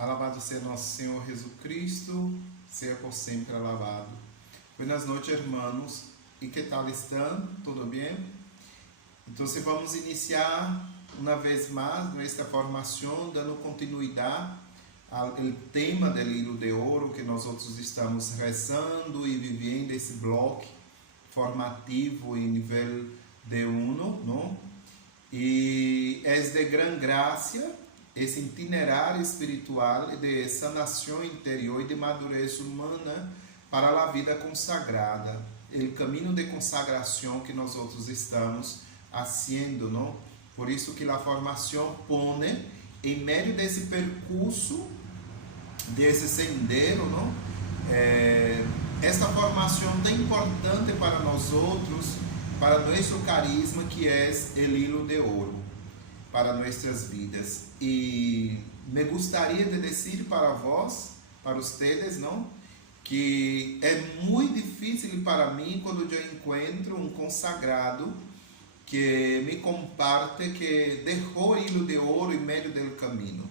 Alabado seja nosso Senhor Jesus Cristo, seja por sempre alabado. Buenas noches, hermanos. E que tal estão? Tudo bem? Então, vamos iniciar uma vez mais nossa formação, dando continuidade ao tema do Hilo de Ouro que nós outros estamos rezando e vivendo esse bloco formativo em nível D1, não? E é de grande graça esse itinerário espiritual de sanação interior e de madurez humana para a vida consagrada, o caminho de consagração que nós outros estamos fazendo, não? Por isso que a formação põe em meio desse percurso, desse sendero, não? Essa formação tão importante para nós outros, para nosso carisma, que é o hilo de ouro para nossas vidas. E me gostaria de dizer para vós, para vocês, não, que é muito difícil para mim quando eu encontro um consagrado que me comparte que deixou o hilo de ouro em meio do caminho,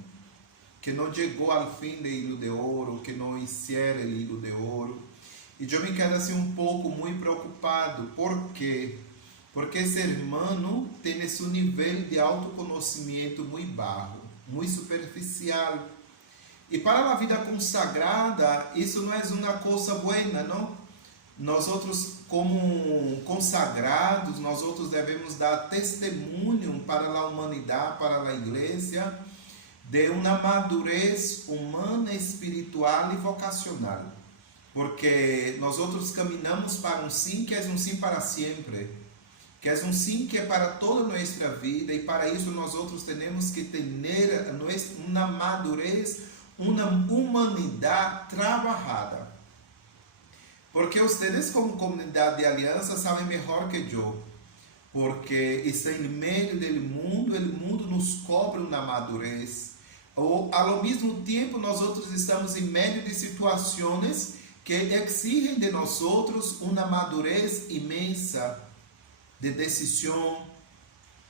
que não chegou ao fim do hilo de ouro, que não encerra o hilo de ouro. E eu me quedo assim um pouco muito preocupado. Por quê? Porque esse irmão tem esse nível de autoconhecimento muito baixo, muito superficial. E para a vida consagrada, isso não é uma coisa boa, não? Nós outros, como consagrados, nós outros devemos dar testemunho para a humanidade, para a igreja, de uma madurez humana, espiritual e vocacional. Porque nós outros caminhamos para um sim que é um sim para sempre, que é um sim que é para toda a nossa vida, e para isso nós outros temos que ter uma madurez, uma humanidade trabalhada. Porque vocês, como comunidade de aliança, sabem melhor que eu, porque está em meio do mundo, o mundo nos cobra uma madurez, ou ao mesmo tempo nós outros estamos em meio de situações que exigem de nós outros uma madurez imensa de decisão,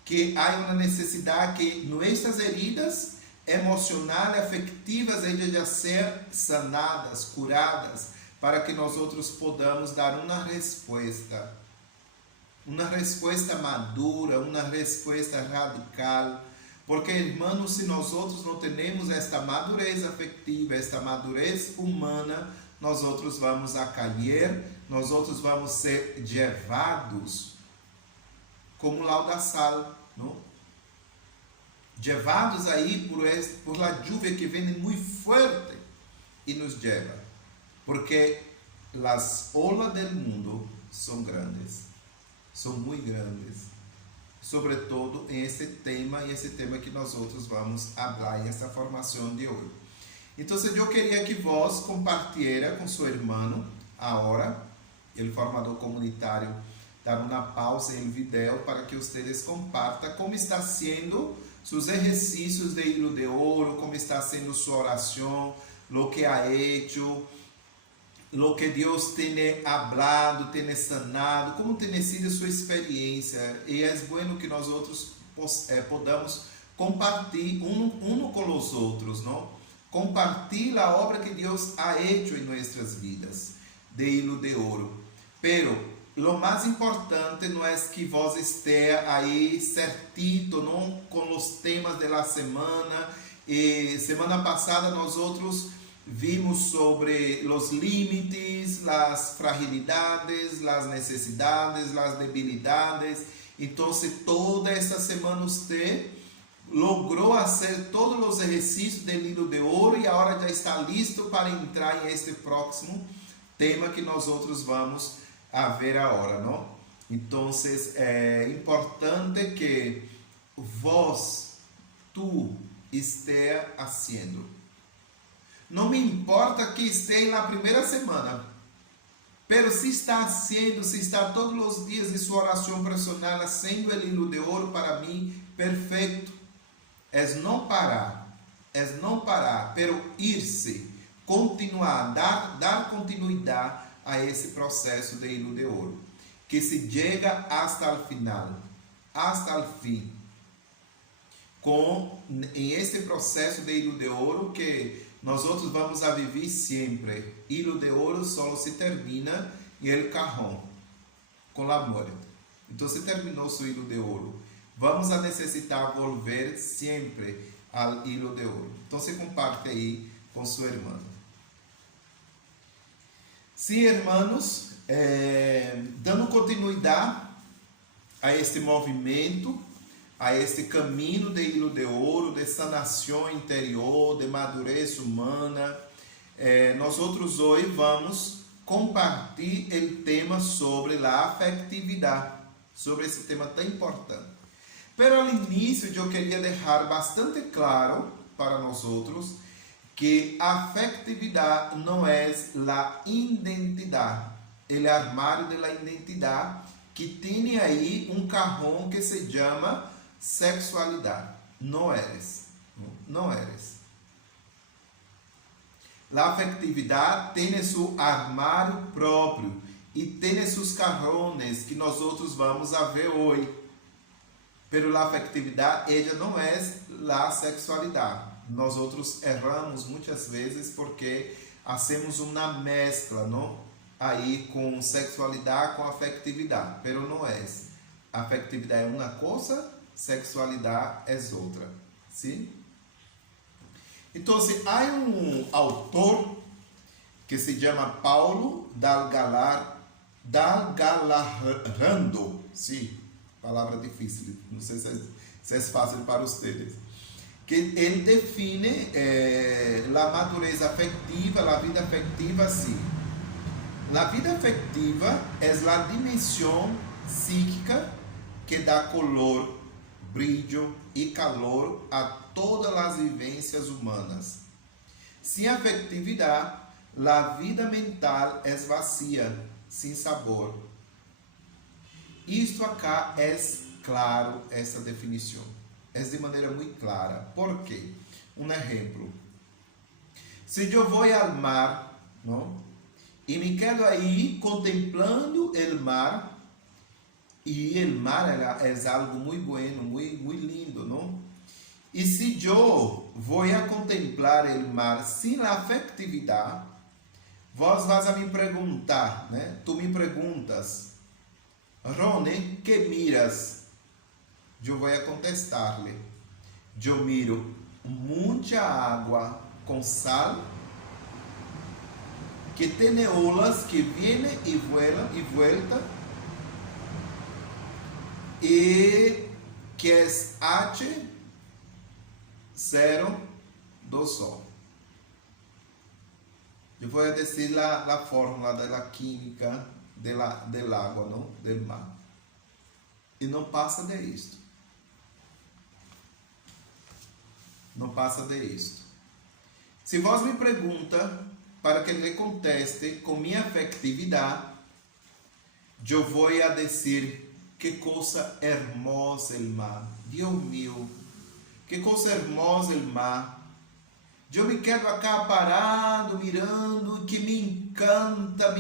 que há uma necessidade que nossas heridas emocionais e afetivas já ser sanadas, curadas, para que nós outros podamos dar uma resposta madura, uma resposta radical. Porque, irmãos, se nós outros não temos esta madurez afetiva, esta madurez humana, nós outros vamos a cair, nós outros vamos ser levados como laudaçal, não? Levados aí por la lluvia que vem muito forte e nos leva, porque as olas do mundo são grandes, são muito grandes, sobretudo em esse tema que nós outros vamos falar em essa formação de hoje. Então, eu queria que vós compartilhasse com seu irmão agora, o formador comunitário, dar uma pausa em vídeo para que vocês compartam como está sendo seus exercícios de hilo de ouro, como está sendo sua oração, lo que ha hecho, lo que Deus tem hablado, tem sanado, como tem sido sua experiência. E é bueno que nós outros podamos compartilhar um com os outros, não? Compartilhar a obra que Deus ha hecho em nossas vidas de hilo de ouro. Pero lo mais importante não é que vós esteja aí certito, não, com os temas da semana. E semana passada nós outros vimos sobre os limites, as fragilidades, as necessidades, as debilidades. Então, toda essa semana você logrou fazer todos os exercícios do hilo de ouro e agora já está listo para entrar em este próximo tema que nós outros vamos a ver agora, não? Então, é importante que vós, tu, esteja fazendo. Não me importa que esteja na primeira semana, pero se está fazendo, se está todos os dias de sua oração personal fazendo o hilo de ouro, para mim, perfeito. É não parar, pero ir-se, continuar, dar continuidade a esse processo de hilo de ouro, que se chega hasta o final, hasta o fim, em esse processo de hilo de ouro que nós outros vamos a viver sempre. Hilo de ouro solo se termina e el cajón, com a morte. Então, se terminou seu hilo de ouro. Vamos a necessitar volver sempre ao hilo de ouro. Então, se comparte aí com sua irmã. Sim, irmãos, dando continuidade a este movimento, a este caminho de hilo de ouro, de sanação interior, de madurez humana, nós outros hoje vamos compartilhar o tema sobre a afetividade, sobre esse tema tão importante. Mas ao início eu queria deixar bastante claro para nós outros que a afetividade não é a identidade, é o armário da identidade que tem aí um cajón que se chama sexualidade. Não eres. Não eres. A afetividade tem seu armário próprio e tem seus cajones que nós outros vamos a ver hoje. Pero a afetividade, ela não é a sexualidade. Nós outros erramos muitas vezes porque hacemos uma mescla, não? Aí com sexualidade, com afetividade. Pero não é. Afetividade é uma coisa, sexualidade é outra. Sim? Então, há um autor que se chama Paulo Dalgalarando. Sim, palavra difícil. Não sei se é fácil para vocês. Que ele define a madurez afectiva, a vida afectiva assim. A vida afectiva é a dimensão psíquica que dá color, brilho e calor a todas as vivências humanas. Sem afetividade, a vida mental é vazia, sem sabor. Isto acá é claro, essa definição. É de maneira muito clara. Por quê? Um exemplo. Se eu vou ao mar, não? E me quedo aí contemplando o mar, e o mar é algo muito bueno, muito lindo, não? E se eu vou a contemplar o mar sem a afetividade, vós vas a me perguntar, né? Tu me perguntas, Rony, que miras? Eu vou a contestar-lhe. Eu miro muita água com sal, que tem olas que vêm e voltam, e que é H0 do Sol. Eu vou dizer a fórmula da química da água, não? Do mar. E não passa de isto. Não passa de isto. Se vós me pergunta para que lhe conteste com minha afetividade, eu vou a dizer que coisa hermosa o mar. Deus meu, que coisa hermosa o mar. Eu me quedo acá parado, mirando, que me encanta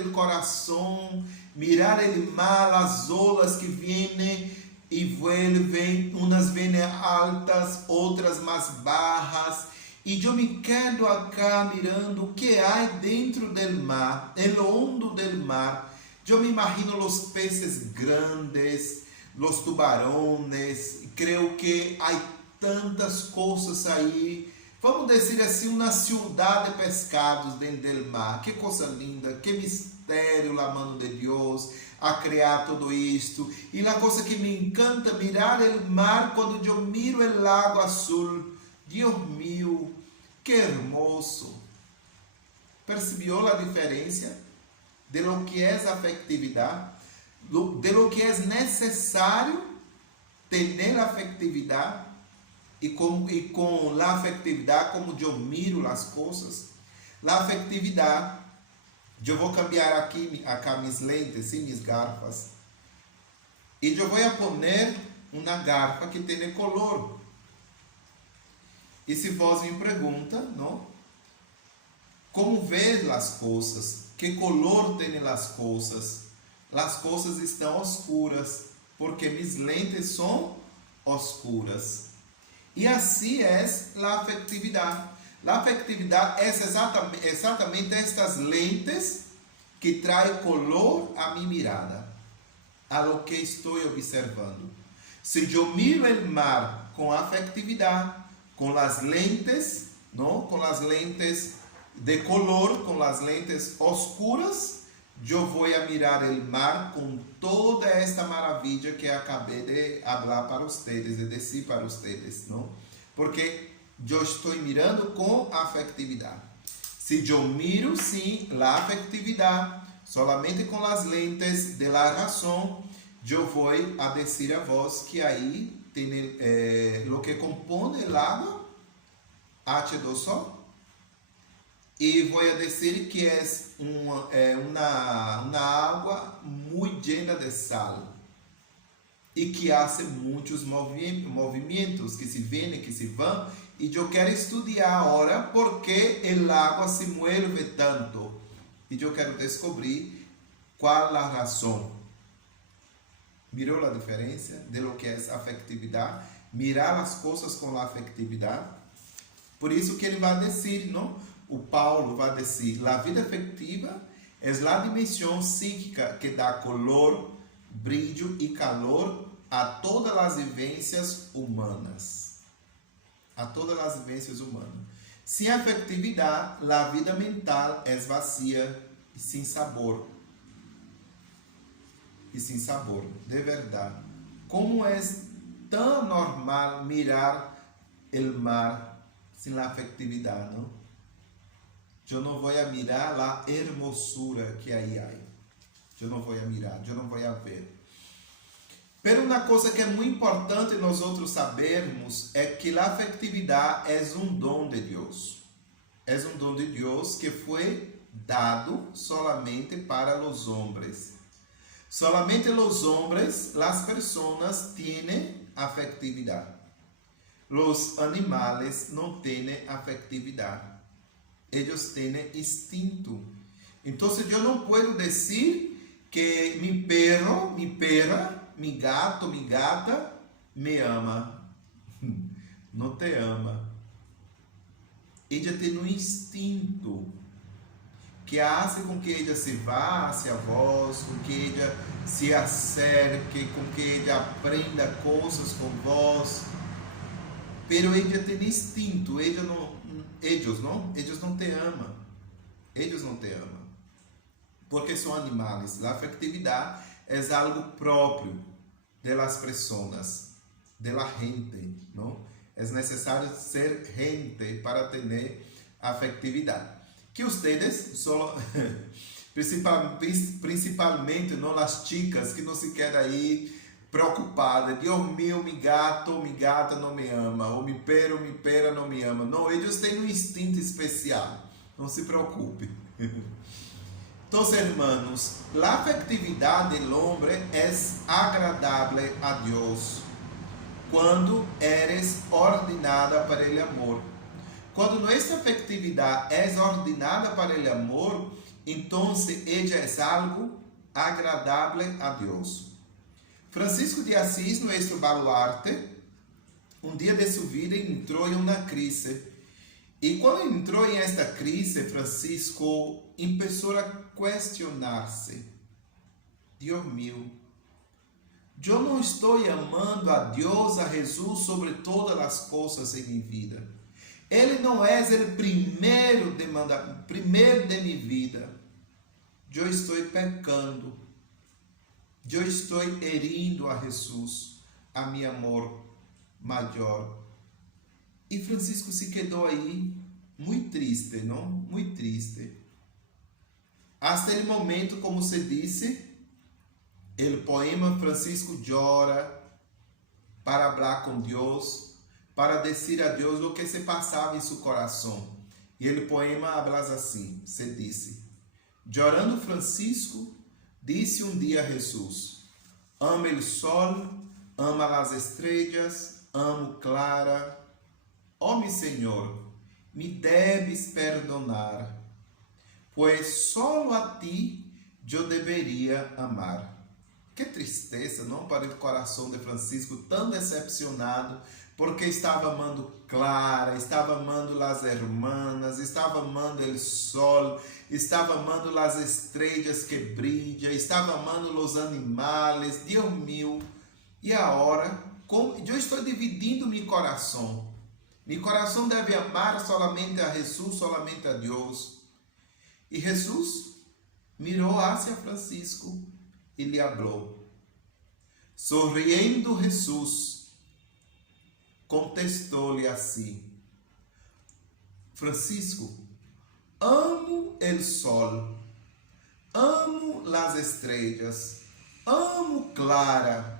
o coração, mirar o mar, as olas que vêm e vuelven, unas vêm altas, outras mais bajas, e eu me quedo acá mirando o que há dentro do mar, el hondo do mar. Eu me imagino os peces grandes, os tubarões, creio que há tantas coisas aí. Vamos dizer assim, uma cidade de pescados dentro do mar. Que coisa linda, que mistério a mão de Deus a criar tudo isto. E a coisa que me encanta mirar o mar quando eu miro o lago azul. Deus meu, que hermoso. Percebeu a diferença de lo que é a afetividade, de lo que é necessário ter a afetividade? E com a afetividade, como eu miro as coisas, a afetividade, eu vou cambiar aqui minhas lentes e minhas garfas, e eu vou pôr uma garfa que tem color. E se vós me pergunta, não? Como ver as coisas? Que color tem as coisas? As coisas estão oscuras, porque minhas lentes são oscuras. E assim é a afetividade. A afetividade é exatamente estas lentes que traz color a minha mirada, a lo que estou observando. Se eu miro o mar com afetividade, com as lentes, não? Com as lentes de color, com as lentes oscuras, eu vou a mirar o mar com toda esta maravilha que acabei de falar para vocês, de dizer para vocês, não? Porque eu estou mirando com afetividade. Se eu miro, sim, a afetividade, solamente com as lentes de la razão, eu vou a dizer a vós que aí tem o que compõe o água, H2O, e vou a dizer que é uma água muito llena de sal e que hace muitos movimentos que se vêm, que se vão, e eu quero estudar agora por que a água se mueve tanto, e eu quero descobrir qual a razão. Mirou a diferença de lo que é afetividade? Mirar as coisas com a afetividade. Por isso que ele vai dizer, não? O Paulo vai dizer, a vida afetiva é a dimensão psíquica que dá color, brilho e calor a todas as vivências humanas. A todas as vivências humanas. Sem afetividade, a vida mental é vazia e sem sabor. E sem sabor, de verdade. Como é tão normal mirar o mar sem a afetividade, não? Eu não vou a mirar a hermosura que aí há. Eu não vou a mirar, eu não vou a ver. Mas uma coisa que é muito importante nós outros sabermos é que a afetividade é um dom de Deus. É um dom de Deus que foi dado solamente para os homens. Solamente os homens, as pessoas têm afetividade. Os animais não têm afetividade. Eles têm instinto. Então, eu não posso dizer que mi perro, mi perra, mi gato, mi gata me ama. Não te ama. Ela tem um instinto que hace com que ela se vá hacia vós, com que ela se acerque, com que ela aprenda coisas com vós. Pero ela tem instinto, eles não te amam. Eles não te amam. Porque são animais. A afetividade é algo próprio das pessoas, da gente, não? É necessário ser gente para ter afetividade. Que vocês, principalmente não as chicas que não se querem aí preocupadas, Deus meu, mi gato, mi gata não me ama, ou mi perro, mi pera não me ama. Não, eles têm um instinto especial, não se preocupe. Então, hermanos, a afetividade do homem é agradável a Deus quando eres ordenada para o amor. Quando nossa afetividade é ordenada para o amor, então ela é algo agradável a Deus. Francisco de Assis, nosso baluarte, um dia de sua vida entrou em uma crise. E quando entrou em esta crise, Francisco começou a questionar-se. Deus meu, eu não estou amando a Deus, a Jesus, sobre todas as coisas em minha vida. Ele não é o primeiro de minha vida. Eu estou pecando. Eu estou herindo a Jesus, a meu amor maior. E Francisco se quedou aí muito triste, não? Muito triste. Até o momento, como se disse, o poema Francisco chora para falar com Deus, para dizer a Deus o que se passava em seu coração. E o poema habla assim, se disse: chorando Francisco, disse um dia a Jesus: ama o sol, ama as estrelas, amo Clara. Ó meu Senhor, me debes perdonar, pois solo a ti eu deveria amar. Que tristeza, não, para o coração de Francisco, tão decepcionado porque estava amando Clara, estava amando las hermanas, estava amando el sol, estava amando las estrellas que brilham, estava amando los animales, Deus mío. E agora, eu estou dividindo meu coração. Meu coração deve amar solamente a Jesus, solamente a Deus. E Jesus mirou hacia Francisco e lhe falou. Sorriendo Jesus, contestou-lhe assim: Francisco, amo el sol, amo las estrellas, amo Clara.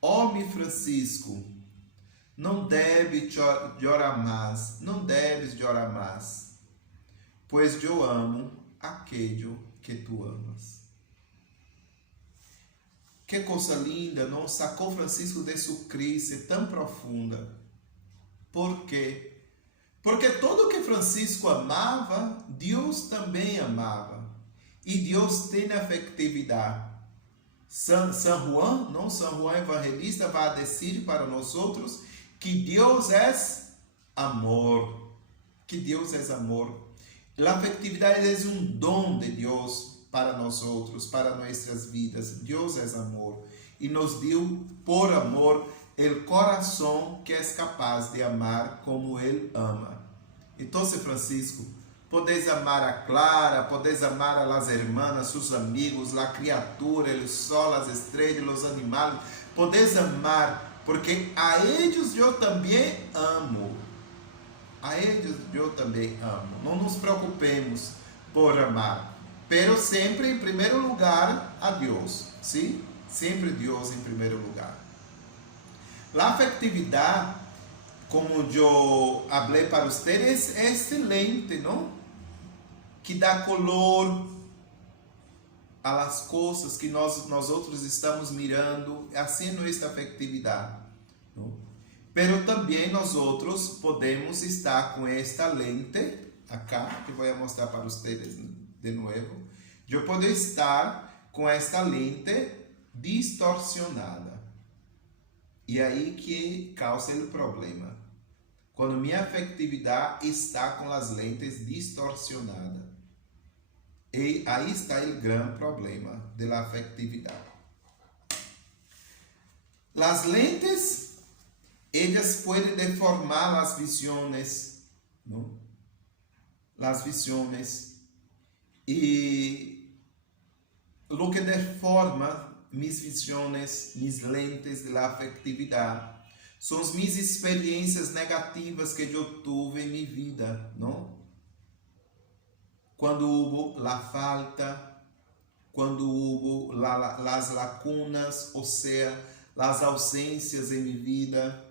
Homem Francisco, não deve chorar mais, não deves chorar mais, pois eu amo aquele que tu amas. Que coisa linda, não? Sacou Francisco de sua crise tão profunda. Por quê? Porque tudo que Francisco amava, Deus também amava. E Deus tem afetividade. São João, não São João Evangelista, vai dizer para nós outros que Deus é amor. Que Deus é amor. A afetividade é dom de Deus para nós outros, para nossas vidas. Deus é amor. E nos deu, por amor, o coração que é capaz de amar como Ele ama. Então, Francisco, podes amar a Clara, podes amar a las hermanas, seus amigos, a criatura, o sol, as estrelas, os animais. Podes amar, porque a eles eu também amo. A eles eu também amo. Não nos preocupemos por amar, pero sempre em primeiro lugar a Deus, sim? Sempre Deus em primeiro lugar. A afetividade, como eu falei para vocês, é excelente, não? Que dá color a las coisas que nós outros estamos mirando, assim nossa afetividade. Não? Pero também nós outros podemos estar com esta lente, acá, que vou mostrar para vocês de novo. Eu posso estar com esta lente distorcionada. E aí que causa o problema. Quando minha afetividade está com as lentes distorcionadas. E aí está o grande problema da afetividade. As lentes, elas podem deformar as visões, não? As visões. E o que deforma mis visões, mis lentes da afetividade, são as minhas experiências negativas que eu tive em minha vida, não? Quando houve a falta, quando houve as lacunas, ou seja, as ausências em minha vida,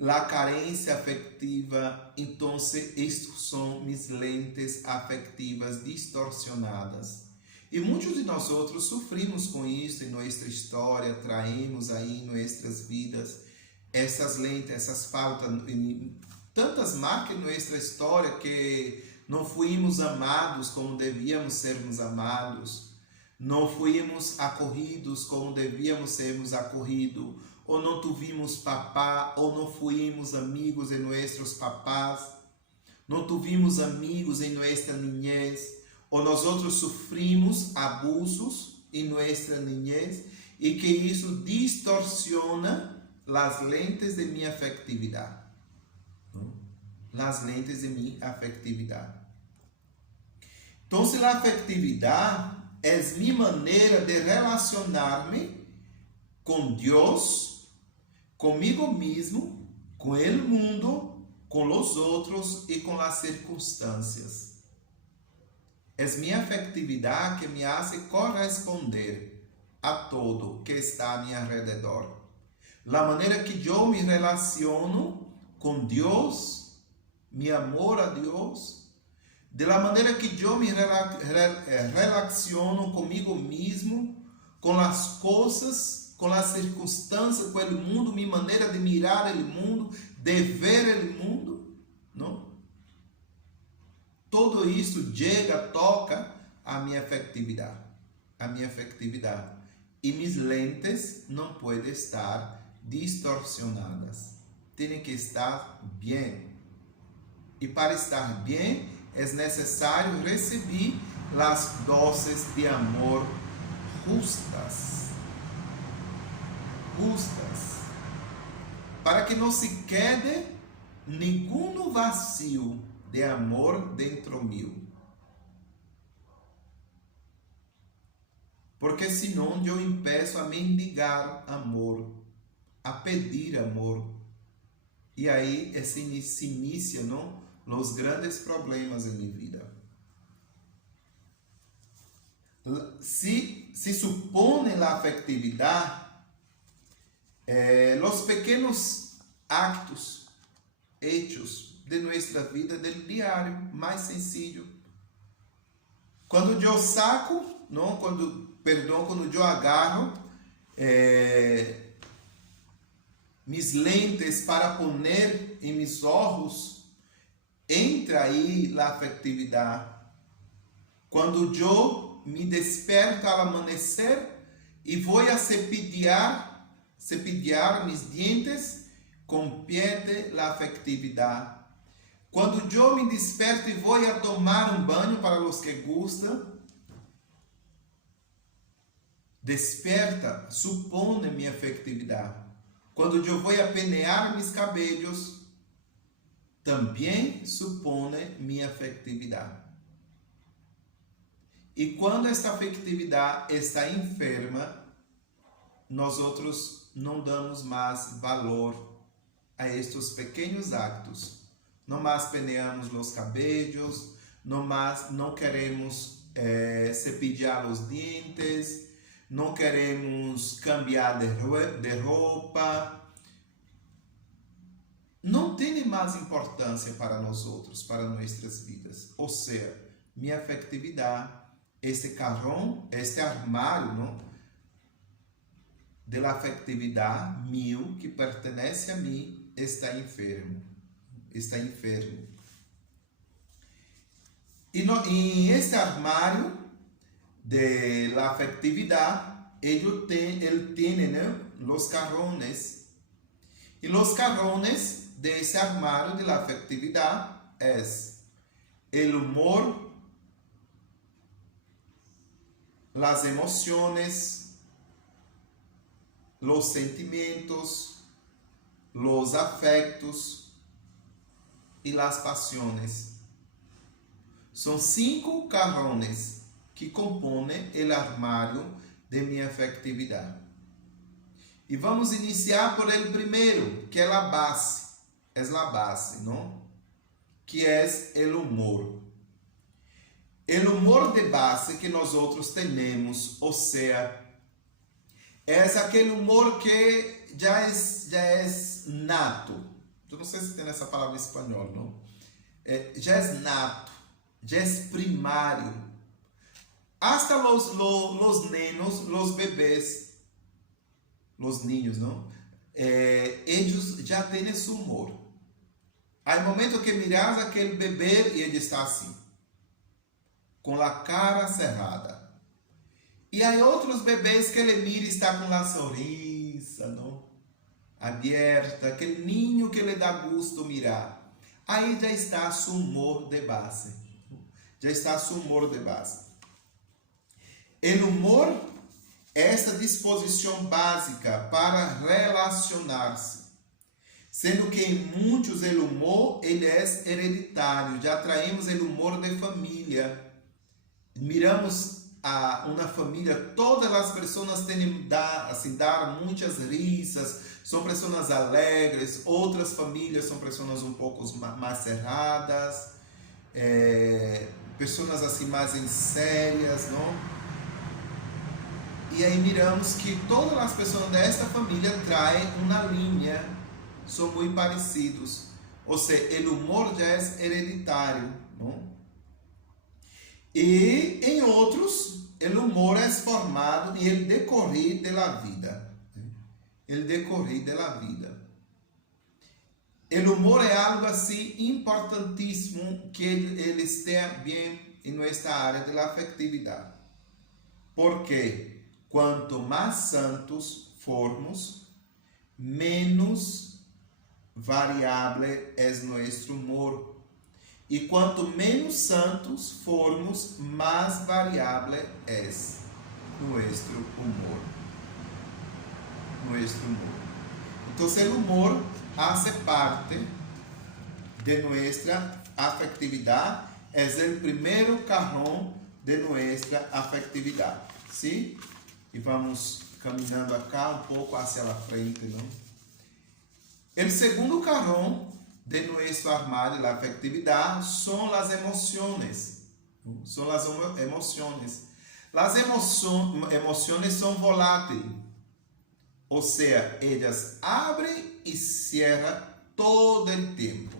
a carência afetiva, então estes são minhas lentes afetivas distorcionadas. E muitos de nós outros sofrimos com isso em nossa história, traemos aí em nossas vidas essas lentes, essas faltas, tantas marcas em nossa história que não fomos amados como devíamos sermos amados, não fomos acolhidos como devíamos sermos acolhidos, ou não tivemos papá, ou não fomos amigos em nossos papás, não tivemos amigos em nossa niñez, ou nós outros sofrimos abusos em nossa niñez, e que isso distorciona as lentes de minha afetividade. As lentes de minha afetividade. Então, a afetividade é minha maneira de relacionar-me com Deus, comigo mesmo, com o mundo, com os outros e com as circunstâncias. É minha afetividade que me hace corresponder a todo que está a meu redor. A maneira que eu me relaciono com Deus, meu amor a Deus, de la maneira que eu me relaciono comigo mesmo, com as coisas, com as circunstâncias, com o mundo, minha maneira de mirar o mundo, de ver o mundo, não? Tudo isso chega, toca a minha afetividade, E minhas lentes não podem estar distorsionadas. Tem que estar bem. E para estar bem, é necessário receber as doses de amor justas. Para que não se quede nenhum vazio de amor dentro meu. Porque senão eu empeço a mendigar amor, a pedir amor. E aí se iniciam, não, os grandes problemas em minha vida. Se supõe a afetividade, os pequenos actos, hechos de nossa vida, do diário, mais sencillo. Quando eu saco, não, quando eu agarro mis lentes para poner em mis olhos, entra aí a afetividade. Quando eu me desperto ao amanhecer e vou a cepillar mis dientes, compete a afetividade. Quando eu me desperto e vou a tomar um banho, para os que gostam, desperta, supõe minha afetividade. Quando eu vou a penear mis cabelos, também supõe minha afetividade. E quando esta afetividade está enferma, nós outros não damos mais valor a estes pequenos actos. Não mais peneamos os cabelos, não queremos cepillar os dentes, não queremos cambiar de roupa. Não tem mais importância para nós outros, para nossas vidas. Ou seja, minha afetividade, este carrão, este armário, não? De la afetividade meu, que pertence a mim, está enfermo. E em este armário de la afetividade, ele tem, né, os carrones. E os carrones de esse armário de la afetividade é o humor, as emoções, os sentimentos, os afectos e as paixões. São 5 carrones que compõem o armário de minha afetividade. E vamos iniciar por el primeiro, que é a base. É a base, não? Que é o humor. O humor de base que nós outros temos, ou seja, é aquele humor que já é nato. Eu não sei se tem essa palavra em espanhol, não? Já é nato, já é primário. Hasta los nenos, los bebês, los niños, não? Eles já têm esse humor. Há momento que miras aquele bebê e ele está assim, com a cara cerrada. E há outros bebês que ele mira e está com a sorriso, não? Aberta, aquele ninho que lhe dá gosto mirar. Aí já está seu humor de base. Já está seu humor de base. O humor é essa disposição básica para relacionar-se. Sendo que em muitos o humor ele é hereditário. Já traemos o humor de família. Miramos a uma família, todas as pessoas têm dar muitas risas, são pessoas alegres. Outras famílias são pessoas um pouco mais cerradas, pessoas assim mais em sérias, não? E aí miramos que todas as pessoas desta família traem uma linha, são muito parecidos. Ou seja, o humor já é hereditário, não? E em outros, o humor é formado e ele decorrer da vida. El decorrer da vida. O humor é algo assim importantíssimo que ele esteja bem em nossa área da afetividade. Porque quanto mais santos formos, menos variable é nosso humor. E quanto menos santos formos, mais variável é nosso humor. Então, o humor faz parte de nossa afetividade, é o primeiro carrão de nossa afetividade. Sim? E vamos caminhando acá um pouco hacia a frente, não? O segundo carrão de nosso armário, a afetividade, são as emoções. São as emoções. As emoções são voláteis. Ou seja, elas abrem e cerram todo o tempo.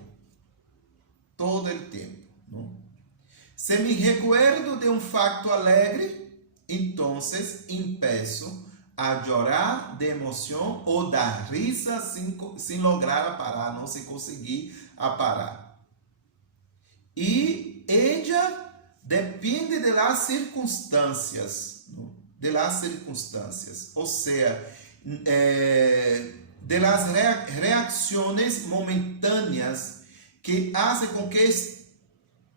Todo o tempo. Não? Se me recuerdo de um facto alegre, então empeço a chorar de emoção ou dar risa sem lograr parar, não se conseguir parar. E ela depende das circunstâncias, ou seja, de las reacções momentâneas que fazem com que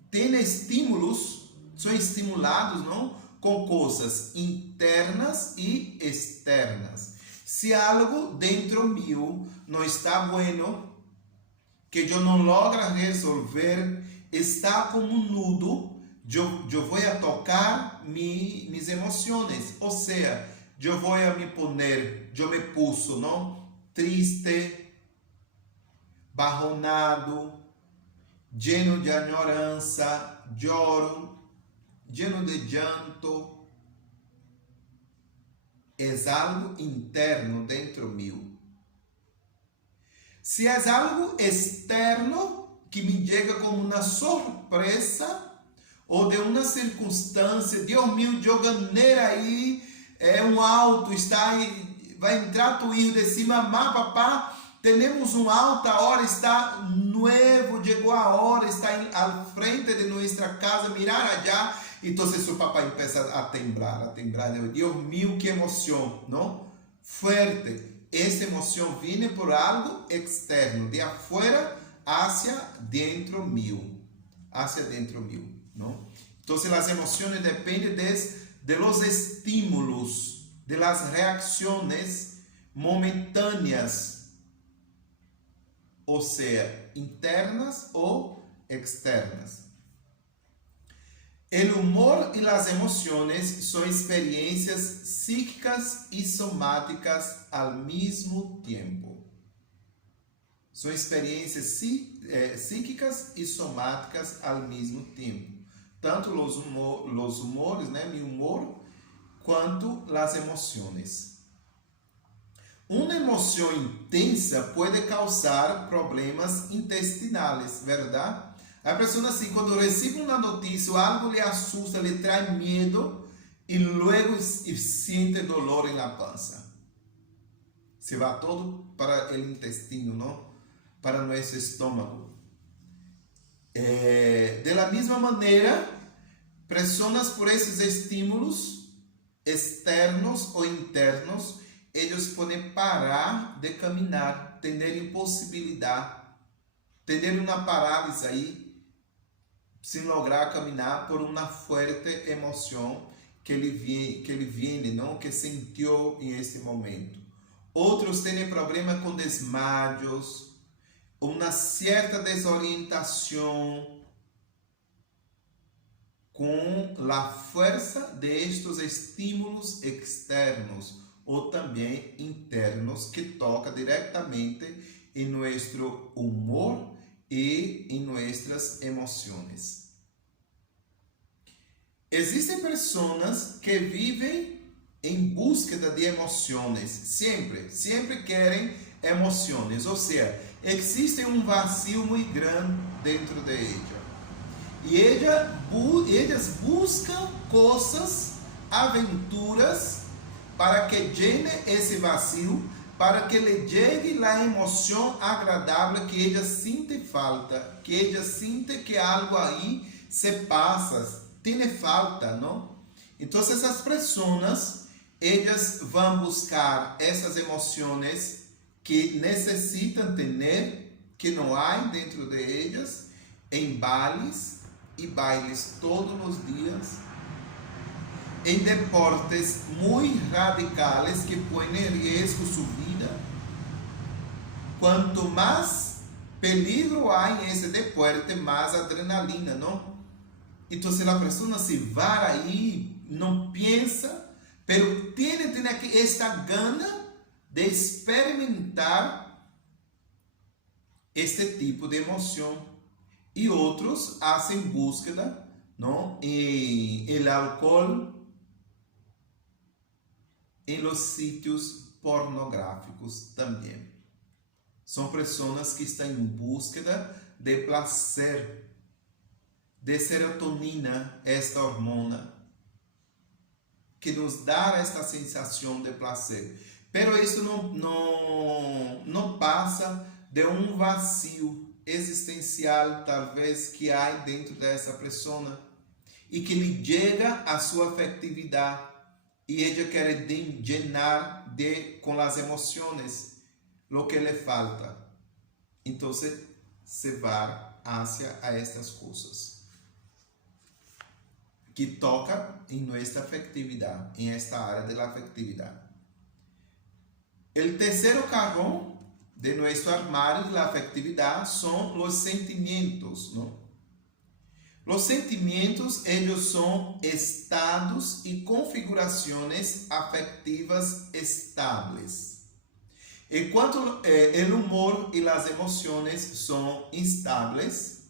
tenha estímulos, são estimulados, não? Com coisas internas e externas. Se algo dentro meu não está bueno, que eu não logro resolver, está como um nudo, eu vou a tocar minhas emoções. Ou seja, eu vou a me poner, eu me puso, não? Triste, barronado, lleno de añorança, choro, lleno de llanto, é algo interno dentro meu. Se é algo externo que me chega como uma surpresa ou de uma circunstância, Deus meu, eu ganhei aí, um auto, vai entrar tu filho de cima, mas papá, temos um auto, a hora está novo, chegou a hora, está à frente de nossa casa, mirar allá. Então, o papai começa a temblar. Deus meu, que emoção, não? Forte. Essa emoção vem por algo externo, de afuera hacia dentro meu. Não? Então, as emoções dependem de los estímulos, de las reacções momentâneas, ou seja, internas ou externas. O humor e as emoções são experiências psíquicas e somáticas ao mesmo tempo. São experiências psíquicas e somáticas ao mesmo tempo. Tanto os humores, né, meu humor, quanto as emoções. Uma emoção intensa pode causar problemas intestinais, verdade? A pessoa assim, quando recebe uma notícia, algo lhe assusta, lhe traz medo e logo sente dolor na pança. Se vai todo para o intestino, não? Para nosso estômago. Da mesma maneira, pressionadas por esses estímulos externos ou internos, eles podem parar de caminhar, ter impossibilidade, ter uma parálise aí, sem lograr caminhar por uma forte emoção que ele vem, não, que sentiu em esse momento. Outros têm problema com desmaios, uma certa desorientação com a força destes estímulos externos ou também internos que toca diretamente em nosso humor e em nossas emoções. Existem pessoas que vivem em búsqueda de emoções, sempre querem emoções, ou seja, existe um vazio muito grande dentro de ela. E elas buscam coisas, aventuras, para que llene esse vazio, para que lhe chegue a emoção agradável que ela sente falta, que ela sente que algo aí se passa, tem falta, não? Então, essas pessoas, elas vão buscar essas emoções que necessitam ter, que não há dentro de elas, em bailes e bailes todos os dias, em deportes muito radicais que põem em risco sua vida. Quanto mais peligro há em esse deporte, mais adrenalina, não? Então, se a pessoa se vai aí, não pensa, pero tem esta gana de experimentar este tipo de emoção. E outros fazem búsqueda, não? E o álcool em los sítios pornográficos também. São pessoas que estão em búsqueda de prazer, de serotonina, esta hormona, que nos dá esta sensação de prazer. Pero isso não passa de um vazio existencial, talvez, que há dentro dessa pessoa, e que lhe chega a sua afetividade, e ela quer llenar com as emoções lo que lhe falta. Então, se vai hacia estas coisas que toca em nossa afetividade, em esta área da afetividade. O terceiro cajón de nosso armário da afetividade são os sentimentos, não? Os sentimentos, eles são estados e configurações afetivas estáveis. Enquanto o humor e as emoções são instáveis,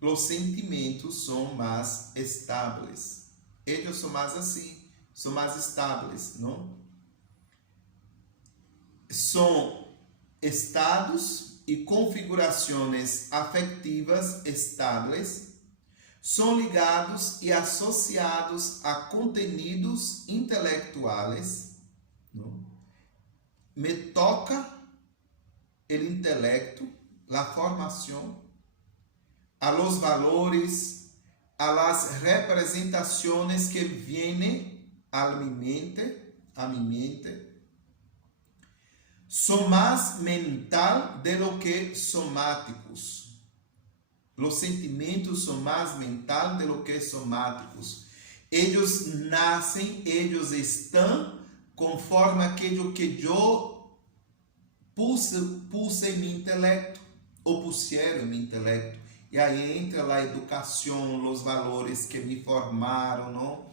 os sentimentos são mais estáveis. Eles são mais assim, são mais estáveis, não? São estados e configurações afetivas estáveis, são ligados e associados a conteúdos intelectuais, não? Me toca o intelecto, a formação, a los valores, a las representações que vienen a mi mente, são mais mental de lo que somáticos. Os sentimentos são mais mental de lo que somáticos. Eles nascem, eles estão conforme aquilo que eu puse em meu intelecto, ou puseram em meu intelecto. E aí entra a educação, os valores que me formaram, não?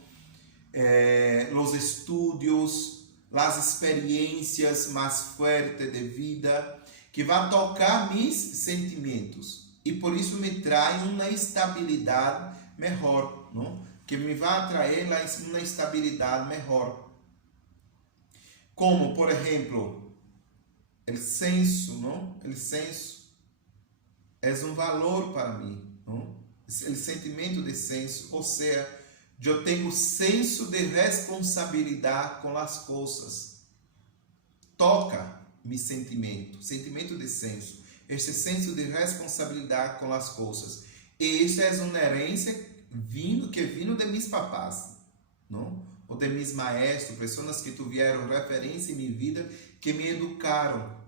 Os estudos, as experiências mais fortes de vida, que vão tocar meus sentimentos. E por isso me traz uma estabilidade melhor, não? Que me vai atrair uma estabilidade melhor. Como, por exemplo, o senso, não? O senso é um valor para mim, não? O sentimento de senso, ou seja, eu tenho senso de responsabilidade com as coisas. Toca meu sentimento de senso. Este senso de responsabilidade com as coisas. E isso é uma herência que vino de meus papás, não? Ou de meus maestros, pessoas que tiveram referência em minha vida, que me educaram.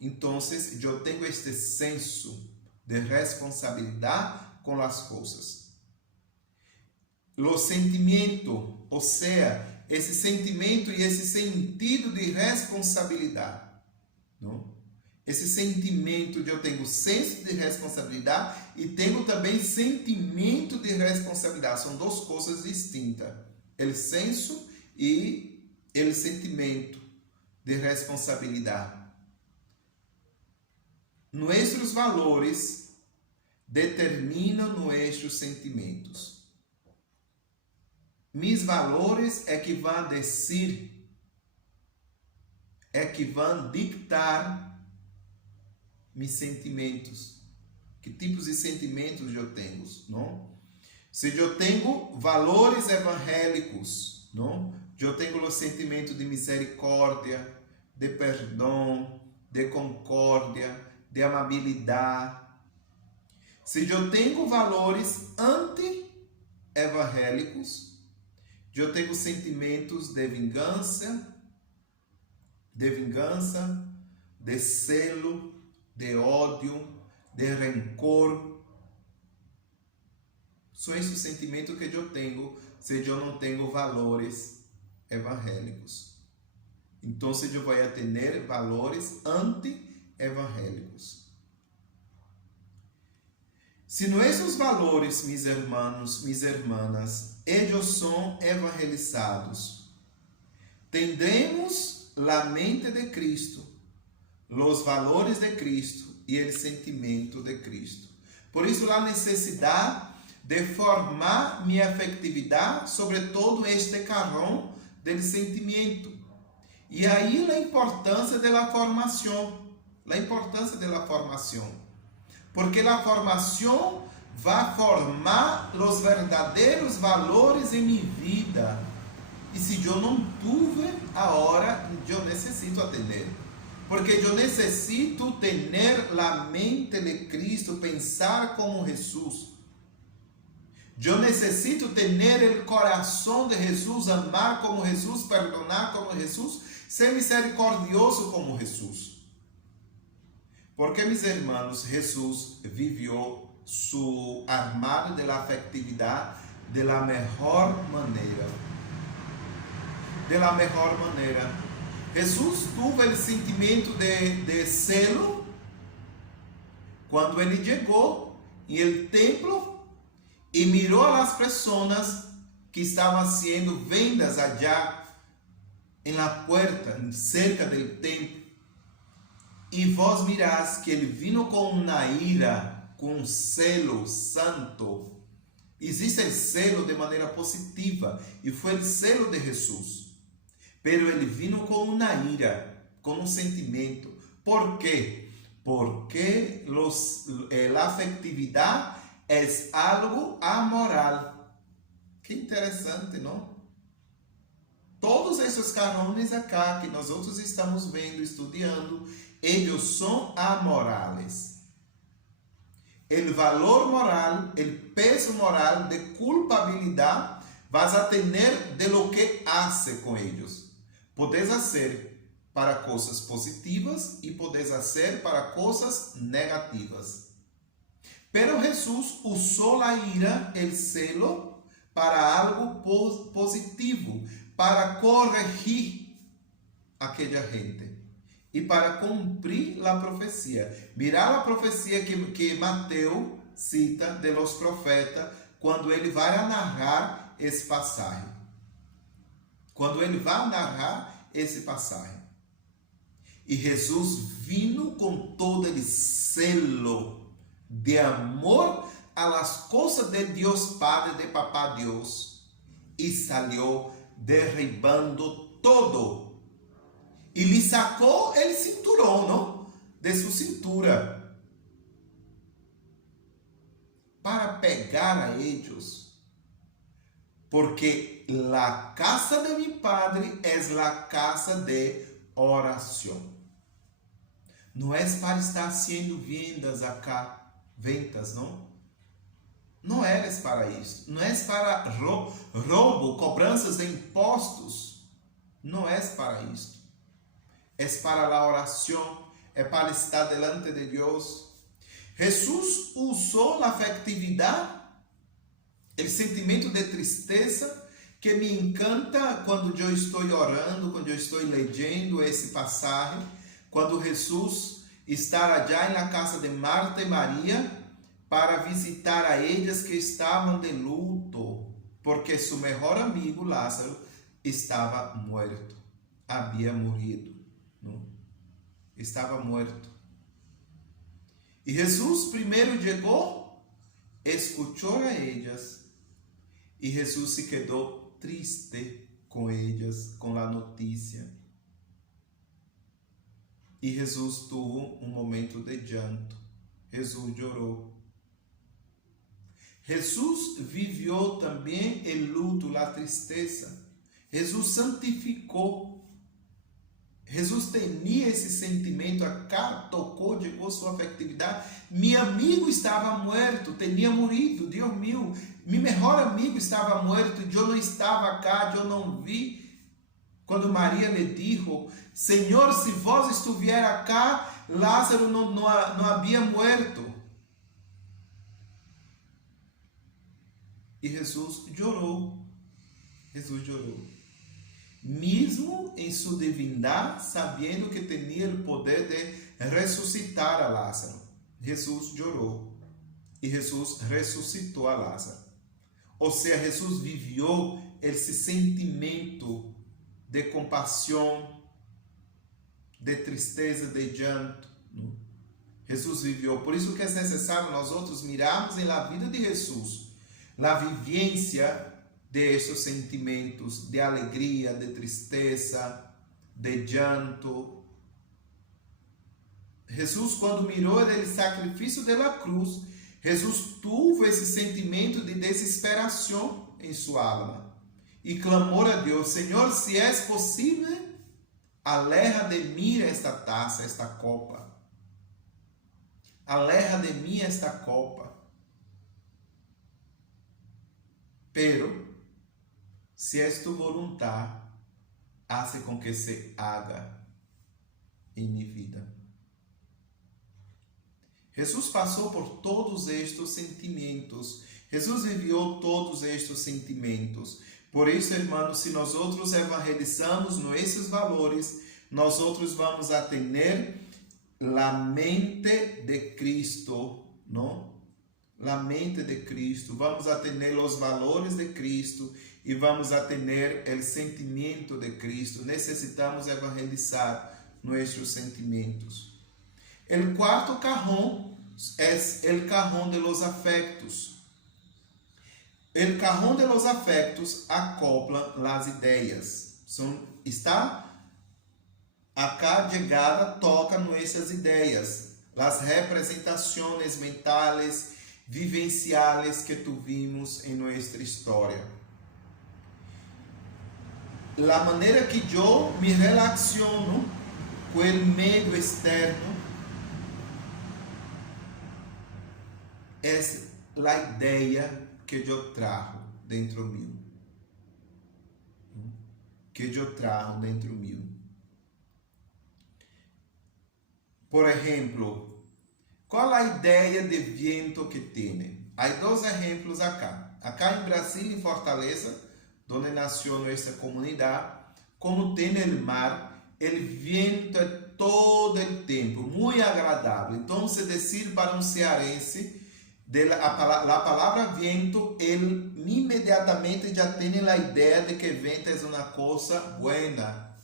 Então, eu tenho este senso de responsabilidade com as coisas. O sentimento, ou seja, esse sentimento e esse sentido de responsabilidade, não? Esse sentimento de eu tenho senso de responsabilidade e tenho também sentimento de responsabilidade. São duas coisas distintas. O senso e o sentimento de responsabilidade. Nossos valores determinam nossos sentimentos. Mis valores é que vão decidir, é que vão dictar meus sentimentos. Que tipos de sentimentos eu tenho, não? Se eu tenho valores evangélicos, não? Eu tenho o sentimento de misericórdia, de perdão, de concórdia, de amabilidade. Se eu tenho valores anti-evangélicos, eu tenho sentimentos de vingança, de vingança, de celo, de ódio, de rancor. São esses os sentimentos que eu tenho se eu não tenho valores evangélicos. Então, eu vou ter valores anti-evangélicos. Se nossos valores, mis hermanos, mis hermanas, eles são evangelizados, tendremos a mente de Cristo, os valores de Cristo e o sentimento de Cristo. Por isso, a necessidade de formar minha afetividade sobre todo este carrão do sentimento. E aí a importância da formação. Porque a formação vai formar os verdadeiros valores em minha vida. E se eu não tive, agora eu necessito atender. Porque eu necessito ter a mente de Cristo, pensar como Jesus. Eu necessito ter o coração de Jesus, amar como Jesus, perdonar como Jesus, ser misericordioso como Jesus. Porque, meus irmãos, Jesus viveu su armado de la afectividade de la mejor maneira. De la mejor maneira. Jesus teve o sentimento de celo quando ele chegou no templo e mirou as pessoas que estavam sendo vendas allá em la puerta, cerca do templo. E vós mirás que ele vino com uma ira, com um celo santo. Existe o celo de maneira positiva, e foi o celo de Jesus. Pero ele vino com uma ira, com um sentimento. Por quê? Porque a afetividade é algo amoral. Que interessante, não? Todos esses carões acá que nós outros estamos vendo, estudando, eles são amorales. O valor moral, o peso moral de culpabilidade vas a tener de lo que hace com eles. Podes fazer para coisas positivas e podes fazer para coisas negativas. Pero Jesus usou a ira, el celo, para algo positivo, para corrigir aquela gente e para cumprir a profecia. Mirar a profecia que Mateus cita de los profetas quando ele vai narrar esse passagem. Quando ele vai narrar esse passagem. E Jesus vino com todo el celo de amor a las cosas de Dios Padre, de Papá Dios, e salió derribando todo. E lhe sacou el cinturão, não? De sua cintura. Para pegar a eles. Porque la casa de mi Padre es la casa de oração. Não é para estar sendo ventas, não? Não é para isso. Não é para roubo, cobranças de impostos. Não é para isso. É para a oração. É para estar delante de Deus. Jesus usou a afetividade, o sentimento de tristeza, que me encanta quando eu estou orando, quando eu estou lendo esse passagem, quando Jesus está allá na casa de Marta e Maria para visitar a eles que estavam de luto, porque seu melhor amigo Lázaro estava morto, havia morrido, não? Estava morto. E Jesus primeiro chegou, escutou a eles, e Jesus se quedou triste com eles, com a notícia. E Jesus teve um momento de llanto. Jesus chorou. Jesus viveu também o luto, a tristeza. Jesus santificou. Jesus tinha esse sentimento, acá tocou, chegou sua afetividade. Meu amigo estava morto, tinha morrido, Deus meu melhor amigo estava morto, eu não estava cá, eu não vi. Quando Maria lhe dijo: Senhor, se vos estuviera acá, Lázaro não havia muerto. E Jesus chorou. Jesus chorou. Mesmo em sua divindade, sabendo que tinha o poder de ressuscitar a Lázaro, Jesus chorou. E Jesus ressuscitou a Lázaro. Ou seja, Jesus viveu esse sentimento de compaixão, de tristeza, de llanto. Jesus viveu. Por isso que é necessário nós outros mirarmos na vida de Jesus, na vivência de esses sentimentos de alegria, de tristeza, de llanto. Jesus, quando mirou o sacrifício da cruz, Jesus teve esse sentimento de desesperação em sua alma e clamou a Deus: Senhor, se é possível, aleja de mim esta taça, esta copa. Aleja de mim esta copa. Pero, se es tu voluntad, hace com que se haga em minha vida. Jesus passou por todos estes sentimentos. Jesus viveu todos estes sentimentos. Por isso, irmãos, se nós outros evangelizamos nesses valores, nós outros vamos a ter a mente de Cristo, não? A mente de Cristo. Vamos a ter os valores de Cristo e vamos a ter o sentimento de Cristo. Necessitamos evangelizar nossos sentimentos. O quarto cajón es el cajón de los afectos. El cajón de los afectos acopla las ideias. Está acá chegada, toca nuestras ideias, las representações mentales, vivenciales que tuvimos em nossa história. La maneira que eu me relaciono com o meio externo é a ideia que eu trago dentro mim. Que eu trago dentro mim. Por exemplo, qual a ideia de vento que tem? Há dois exemplos acá. Acá em Brasil, em Fortaleza, onde nasceu nossa comunidade, como tem o mar, o vento é todo o tempo, muito agradável. Então, se dizer para um cearense, a palavra vento, ele imediatamente já tem a ideia de que vento é uma coisa buena,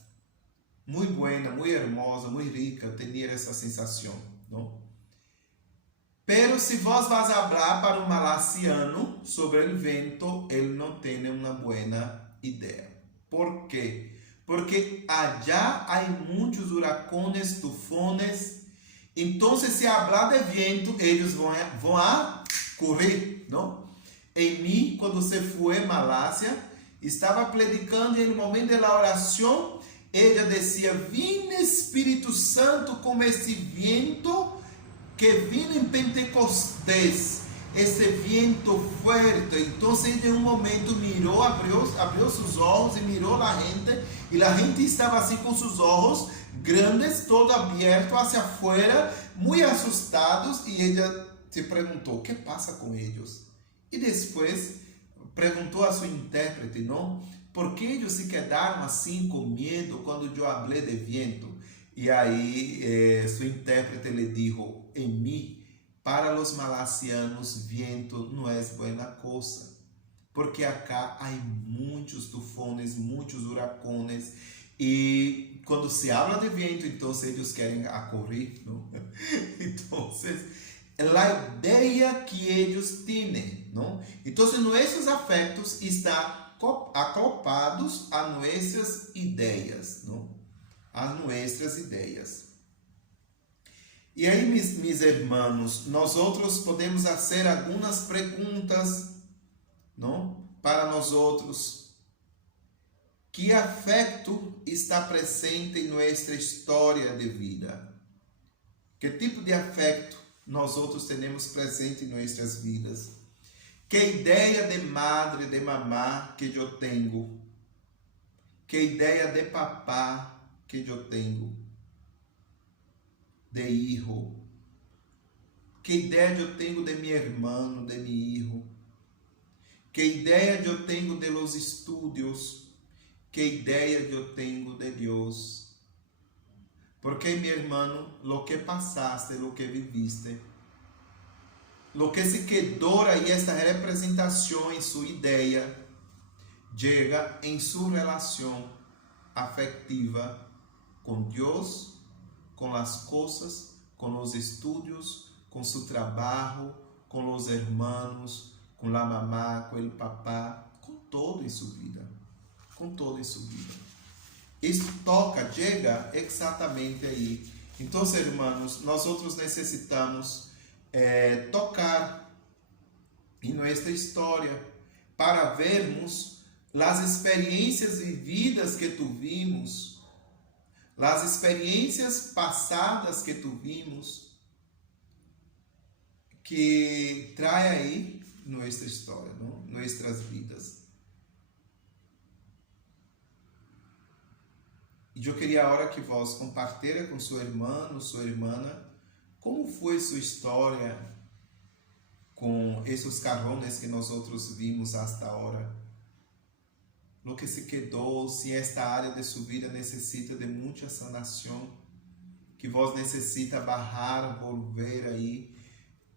muito hermosa, muito rica. Tinha essa sensação, não? Pero se vos vas falar para um malaciano sobre o vento, ele não tem uma boa ideia. Por quê? Porque allá há muitos huracanes, tufones. Então, se falar de vento, eles vão a correr, não? Em mim, quando se foi a Malásia, estava predicando e no momento da oração, ela dizia: "Vem Espírito Santo como esse vento que vino em Pentecostés, esse vento forte." Então, em um momento mirou, abriu seus olhos e mirou a gente, e a gente estava assim com seus olhos grandes, todo aberto hacia afuera, muito assustados, e ela se perguntou: "O que passa com eles?" E depois perguntou a sua intérprete, não? Por que eles se quedaram assim com medo quando eu falei de vento? E aí sua intérprete lhe disse: "Em mim, para os malacianos, vento não é boa coisa, porque acá há muitos tufones, muitos huracanes, e quando se habla de vento, então eles querem correr, não?" Então, a ideia que eles têm, não? Então, nossos afetos estão acoplados a nossas ideias, não? A nossas ideias. E aí, meus irmãos, nós outros podemos fazer algumas perguntas, não? Para nós outros. Que afeto está presente em nossa história de vida? Que tipo de afeto nós outros temos presente em nossas vidas? Que ideia de madre, de mamá que eu tenho? Que ideia de papá que eu tenho, de hijo. Que ideia eu tenho de meu irmão, de meu hijo. Que ideia eu tenho de los estudios. Que ideia eu tenho de Deus. Porque, meu irmão, lo que passaste, lo que viviste, lo que se quedou aí, esta representação em sua ideia, chega em sua relação afetiva com Deus, com as coisas, com os estudos, com seu trabalho, com os irmãos, com a mamá, com o papá, com todo em sua vida. Com todo em sua vida. Isso toca, chega exatamente aí. Então, irmãos, nós outros necessitamos tocar em nossa história para vermos as experiências vividas que tuvimos, as experiências passadas que tuvimos, que traz aí nossa história, não? Nossas vidas. E eu queria agora que vós compartilhem com seu irmão, sua irmã, como foi sua história com esses carrones que nós outros vimos até agora. No que se quedou, se esta área de sua vida necessita de muita sanação, que vós necessita barrar, volver aí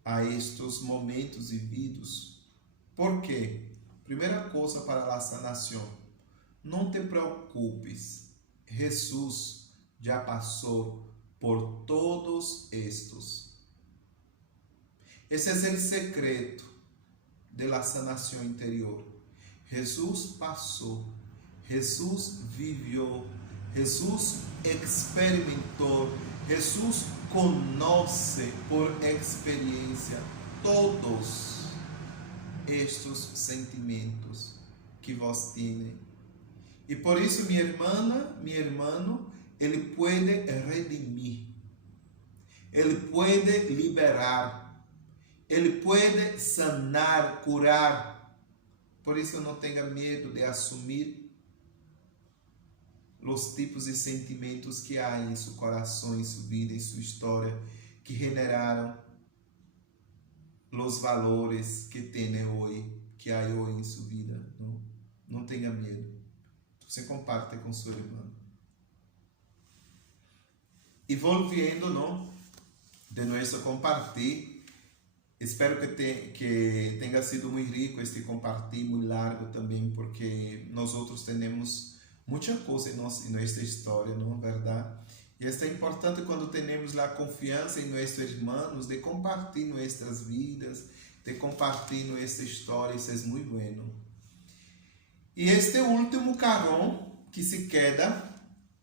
a estes momentos vividos. Por quê? Primeira coisa para a sanação, não te preocupes. Jesus já passou por todos estes. Esse é o segredo da sanação interior. Jesus passou, Jesus viveu, Jesus experimentou, Jesus conhece por experiência todos estes sentimentos que vós têm. E por isso, minha irmã, meu irmão, ele pode redimir, ele pode liberar, ele pode sanar, curar. Por isso, não tenha medo de assumir os tipos de sentimentos que há em seu coração, em sua vida, em sua história, que generaram os valores que tem hoje, que há hoje em sua vida. Não tenha medo. Você comparte com seu irmão. E voltando, não, de nosso compartilhar, espero que tenha sido muito rico este compartilhar, muito largo também, porque nós outros temos muita coisa em nossa história, não é verdade? E é importante quando temos a confiança em nossos irmãos de compartilhar nossas vidas, de compartilhar nossa história, isso é muito bueno. E este último carrão que se queda,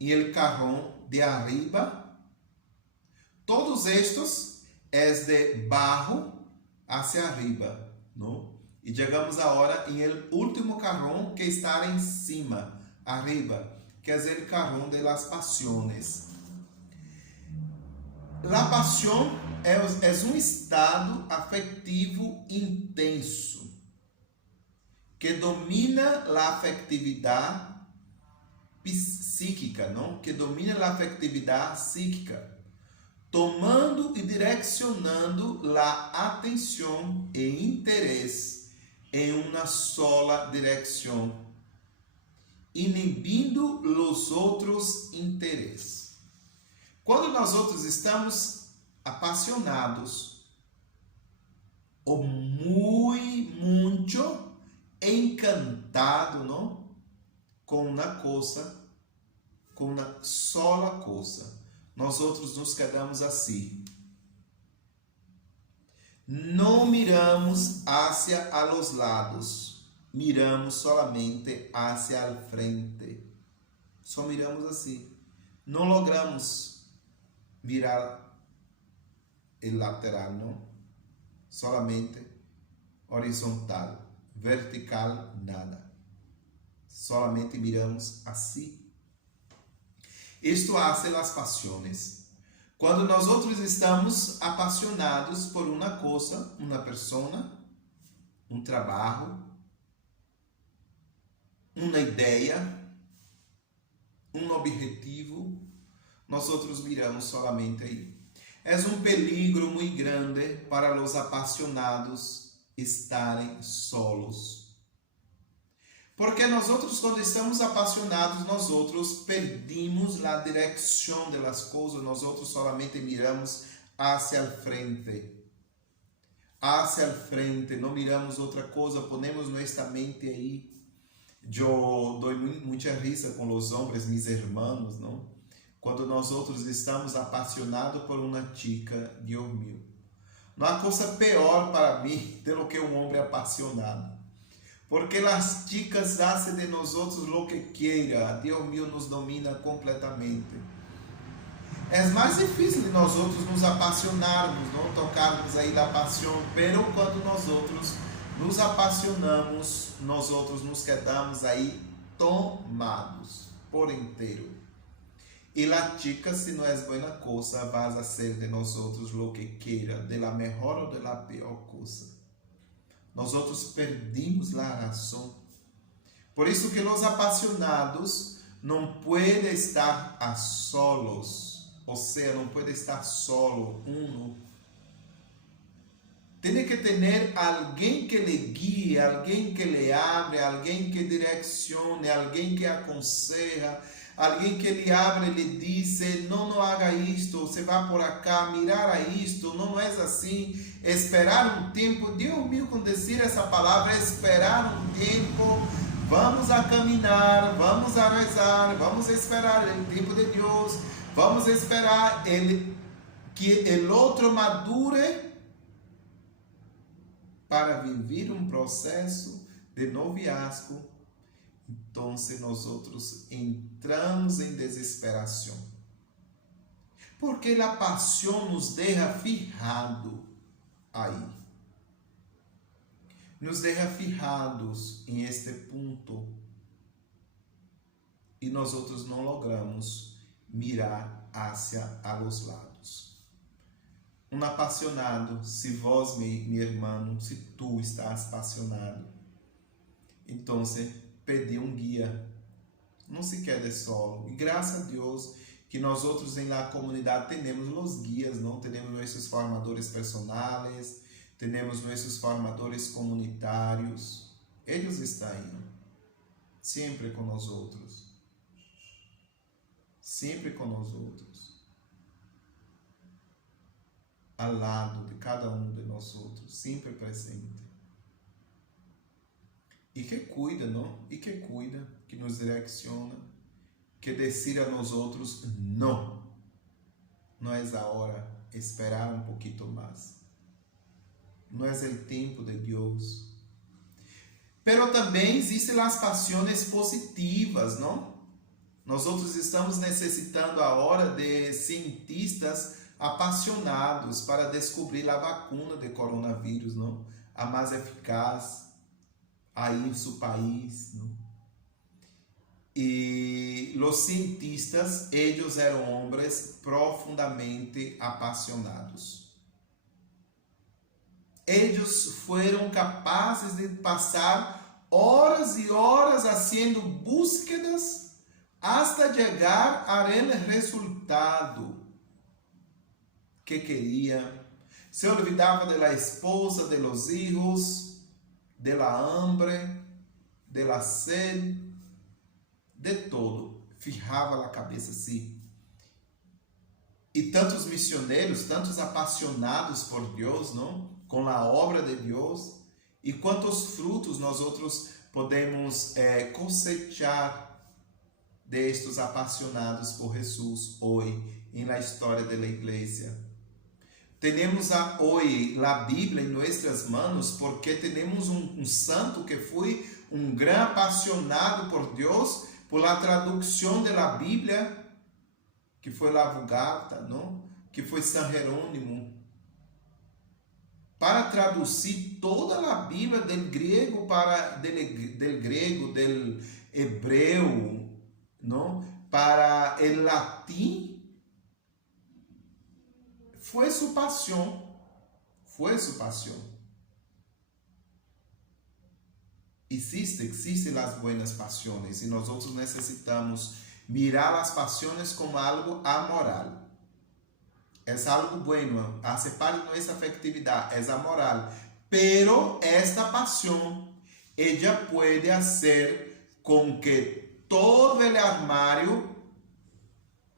e o carrão de arriba, todos estes é de barro hacia arriba, não? E chegamos agora em el último carrão que está em cima, arriba, que é o carrão de las pasiones. La pasión é um estado afetivo intenso que domina a afetividade psíquica, não? Que domina a afetividade psíquica, tomando e direcionando a atenção e interesse em uma sola direção, inibindo os outros interesses. Quando nós outros estamos apaixonados ou muito encantado, não? Com uma coisa, com uma sola coisa, nós outros nos quedamos assim. Não miramos hacia a los lados, miramos solamente hacia al frente. Só miramos assim. Não logramos mirar o lateral, não? Solamente horizontal. Vertical, nada. Solamente miramos assim. Isto hace las pasiones. Quando nós outros estamos apaixonados por uma coisa, uma persona, um trabalho, uma ideia, um objetivo, nós outros miramos solamente aí. É um perigo muito grande para os apaixonados estarem solos. Porque nós outros, quando estamos apaixonados, nós outros perdemos a direção das coisas, nós outros solamente miramos hacia o frente. Hacia o frente, não miramos outra coisa, ponemos nossa mente aí. Eu dou muita risa com os homens, meus irmãos, não? Quando nós outros estamos apaixonados por uma chica, Deus meu. Não há coisa pior para mim do que um homem apaixonado. Porque as chicas fazem de nós outros o que queira. Deus meu nos domina completamente. É mais difícil de nós outros nos apaixonarmos, não tocarmos aí da paixão, pero quando nós outros nos apaixonamos, nós outros nos quedamos aí tomados por inteiro. E a chica, se não é boa coisa, vai a ser de nós outros o que queira, de la melhor ou de la pior coisa. Nós outros perdimos a razão. Por isso que os apaixonados não podem estar a solos, ou seja, não pode estar solo, uno. Tem que ter alguém que lhe guie, alguém que lhe abre, alguém que direcione, alguém que aconselha, alguém que lhe abre e lhe diz, não haga isto, você vai por acá, mirar a isto, não é assim, esperar um tempo. Deus meu, com dizer essa palavra, esperar um tempo, vamos a caminhar, vamos a rezar, vamos esperar o tempo de Deus, vamos esperar que o outro madure para viver um processo de noviazgo. Então, nós outros entramos em desesperação. Porque a paixão nos deixa firrado aí. Nos deixa firrados em este ponto. E nós outros não logramos mirar hacia a los lados. Um apaixonado, se vós, meu irmão, se tu estás apaixonado, então, pedir um guia, não se quede solo. E graças a Deus que nós outros em la comunidade temos os guias, não temos nossos formadores personais, temos nossos formadores comunitários. Eles estão aí, sempre com nós outros, sempre com nós outros, ao lado de cada um de nós outros, sempre presente. E que cuida, não? E que cuida, que nos direciona, que decide a nós outros, não. Não é a hora, esperar um pouquinho mais. Não é o tempo de Deus. Pero também existem as paixões positivas, não? Nós outros estamos necessitando a hora de cientistas apaixonados para descobrir a vacuna de coronavírus, não? A mais eficaz aí em seu país, não? E os cientistas, eles eram homens profundamente apaixonados. Eles foram capazes de passar horas e horas fazendo búsquedas hasta chegar ao resultado que queria. Se olvidava da esposa, de los hijos, de la hambre, de la sed, de todo. Firrava a cabeça assim. E tantos missioneiros, tantos apaixonados por Deus, não? Com a obra de Deus. E quantos frutos nós outros podemos cosechar destes apaixonados por Jesus hoje, na história da igreja. Temos hoje a Bíblia em nossas mãos porque temos um santo que foi um grande apaixonado por Deus, por la tradução da Bíblia, que foi la Vulgata, não? Que foi São Jerônimo, para traduzir toda a Bíblia del grego para del grego, del hebreu, não? Para o latim. Foi sua paixão. Foi sua paixão. Existem as buenas paixões e nós outros necessitamos mirar las pasiones como algo amoral. Es algo bueno, hace parte de nuestra afectividad, es amoral. Pero esta pasión, ella puede hacer con que todo el armario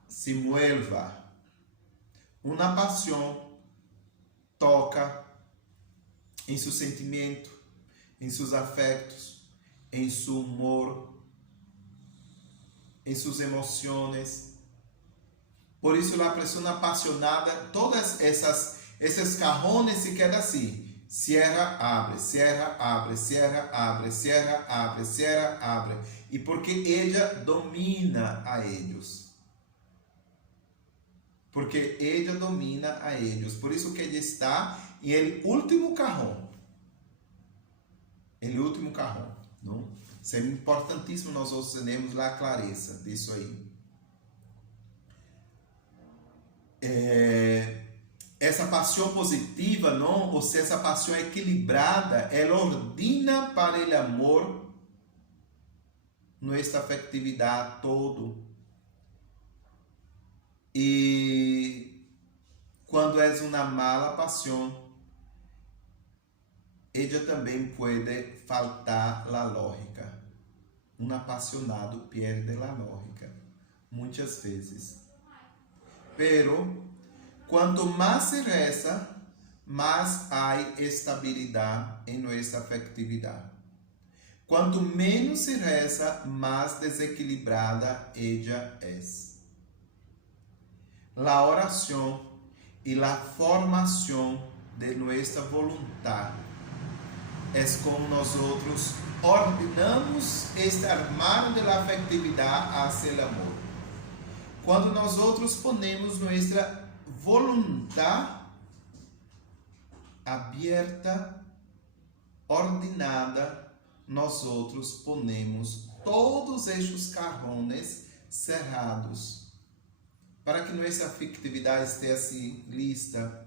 se mueva. Una pasión toca en su sentimiento, en sus afectos, en su humor, en sus emociones. Por isso, a pessoa apaixonada, todas esses cajones se quedam assim. Cierra, abre, cierra, abre, cierra, abre, cierra, abre, cierra, abre. E porque ela domina a eles. Porque ela domina a eles. Por isso que ela está em el último cajón. El último cajón. Não? Isso é importantíssimo, nós termos a clareza disso aí. Essa paixão positiva, não? Ou seja, essa paixão equilibrada, ela ordena para o amor nossa afetividade todo. E quando é uma mala paixão, ela também pode faltar a lógica. Um apaixonado perde a lógica, muitas vezes. Pero, quanto mais se reza, mais há estabilidade em nossa afetividade. Quanto menos se reza, mais desequilibrada ela é. A oração e a formação de nossa vontade é como nós ordenamos este armário da afetividade hacia o amor. Quando nós ponemos nossa vontade aberta, ordenada, nós ponemos todos estes cajones cerrados, para que nossa afetividade esteja assim lista.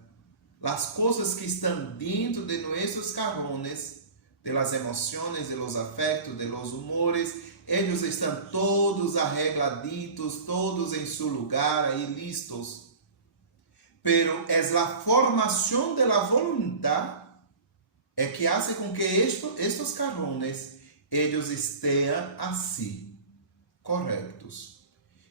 As coisas que estão dentro de nossos cajones, de las emoções, de los afectos, de los humores, eles estão todos arregladitos, todos em seu lugar, aí listos. Pero é a formação da voluntade que hace com que estes cajones eles estejam assim, corretos.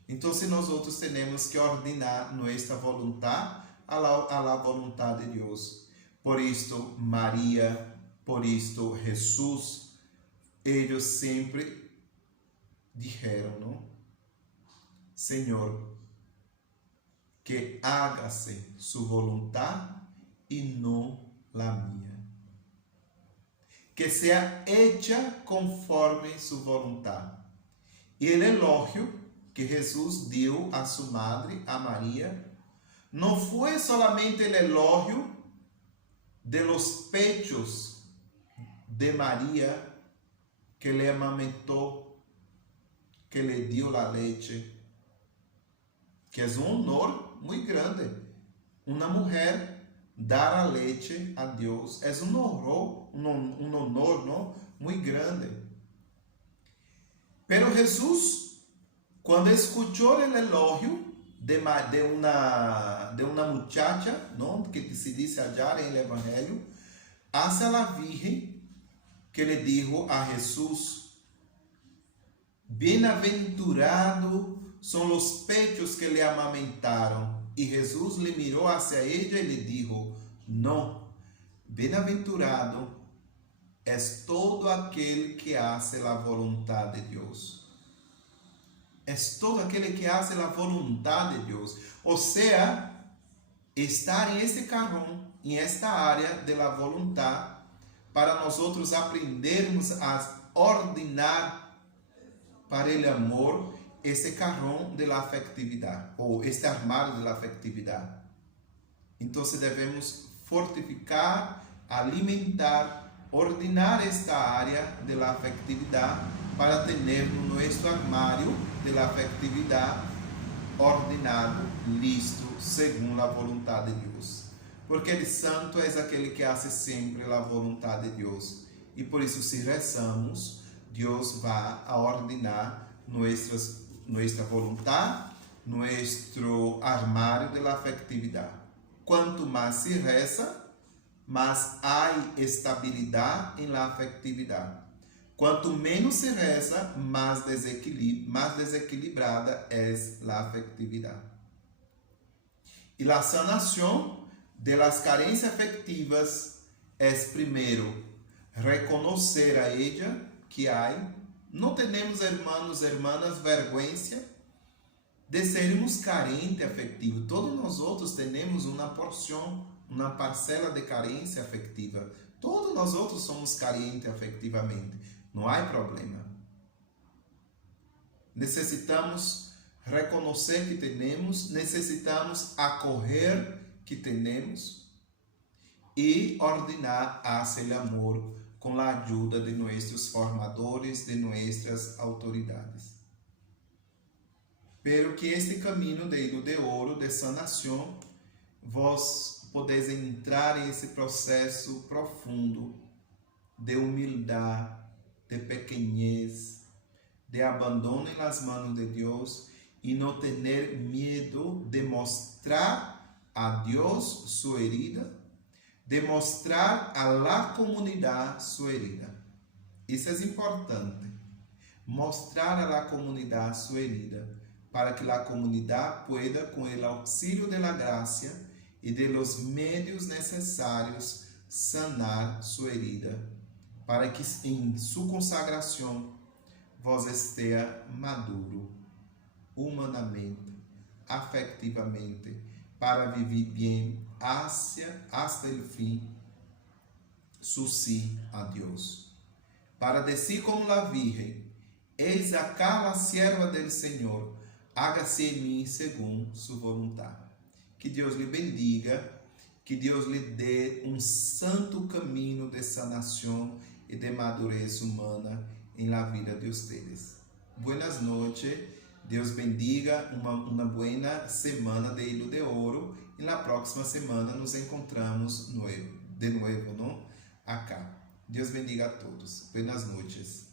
Então, se nós temos que ordenar nossa vontade a la vontade de Deus. Por isto, Maria, por isto, Jesus, eles sempre dijeron, ¿no? Senhor, que hágase su voluntad y no la mía. Que sea hecha conforme su voluntad. Y el elogio que Jesús dio a su madre, a María, no fue solamente el elogio de los pechos de María que le amamentou, que le dio la leche, que es un honor muy grande. Una mujer dar a leche a Dios es un honor, ¿no? Muy grande. Pero Jesús, cuando escuchó el elogio de una muchacha, ¿no? Que se dice allá en el Evangelio, hacia la Virgen, que le dijo a Jesús: bienaventurado são os pechos que lhe amamentaram. E Jesus lhe mirou hacia ella e lhe dijo: não, bienaventurado és todo aquele que hace a vontade de Deus. És todo aquele que hace a vontade de Deus. Ou seja, estar em este cajón, em esta área de la vontade, para nós outros aprendermos a ordenar para el amor este cajón de la afectividad, ou este armário de la afectividad. Então devemos fortificar, alimentar, ordenar esta área de la afectividad para ter no nosso armário de la afectividad ordenado, listo, segundo a vontade de Deus. Porque el santo é aquele que hace sempre a vontade de Deus. E por isso, se rezamos, Deus vai a ordenar nuestra voluntad, nuestro armario de la afectividad. Quanto mais se reza, mais há estabilidade em la afectividade. Quanto menos se reza, mais desequilibrada é a afectividade. E a sanação de las carências afectivas é, primeiro, reconhecer a ella que há. Não temos, hermanos, hermanas, vergüenza de sermos carentes afetivos. Todos nós outros temos uma porção, uma parcela de carência afetiva. Todos nós outros somos carentes afetivamente. Não há problema. Necessitamos reconhecer que temos, necessitamos acolher que temos e ordenar hacia el amor com a ajuda de nossos formadores, de nossas autoridades. Pero que este caminho de hilo de ouro, de sanação, vós podeis entrar em esse processo profundo de humildade, de pequenez, de abandono nas mãos de Deus e não ter medo de mostrar a Deus sua herida, de mostrar a la comunidade sua herida. Isso é importante. Mostrar a la comunidade sua herida, para que a comunidade pueda, com o auxílio de la gracia e de los medios necessários, sanar sua herida, para que em sua consagração vós esteja maduro, humanamente, afectivamente, para viver bem hasta el fim, su sí a Deus. Para decir como la Virgen, eis acá la sierva del Senhor, hágase em mim segundo su voluntad. Que Deus lhe bendiga, que Deus lhe dê um santo caminho de sanação e de madurez humana em la vida de ustedes. Buenas noches, Deus bendiga, uma buena semana de hilo de ouro. E na próxima semana nos encontramos de novo, não? Acá. Deus bendiga a todos. Buenas noches.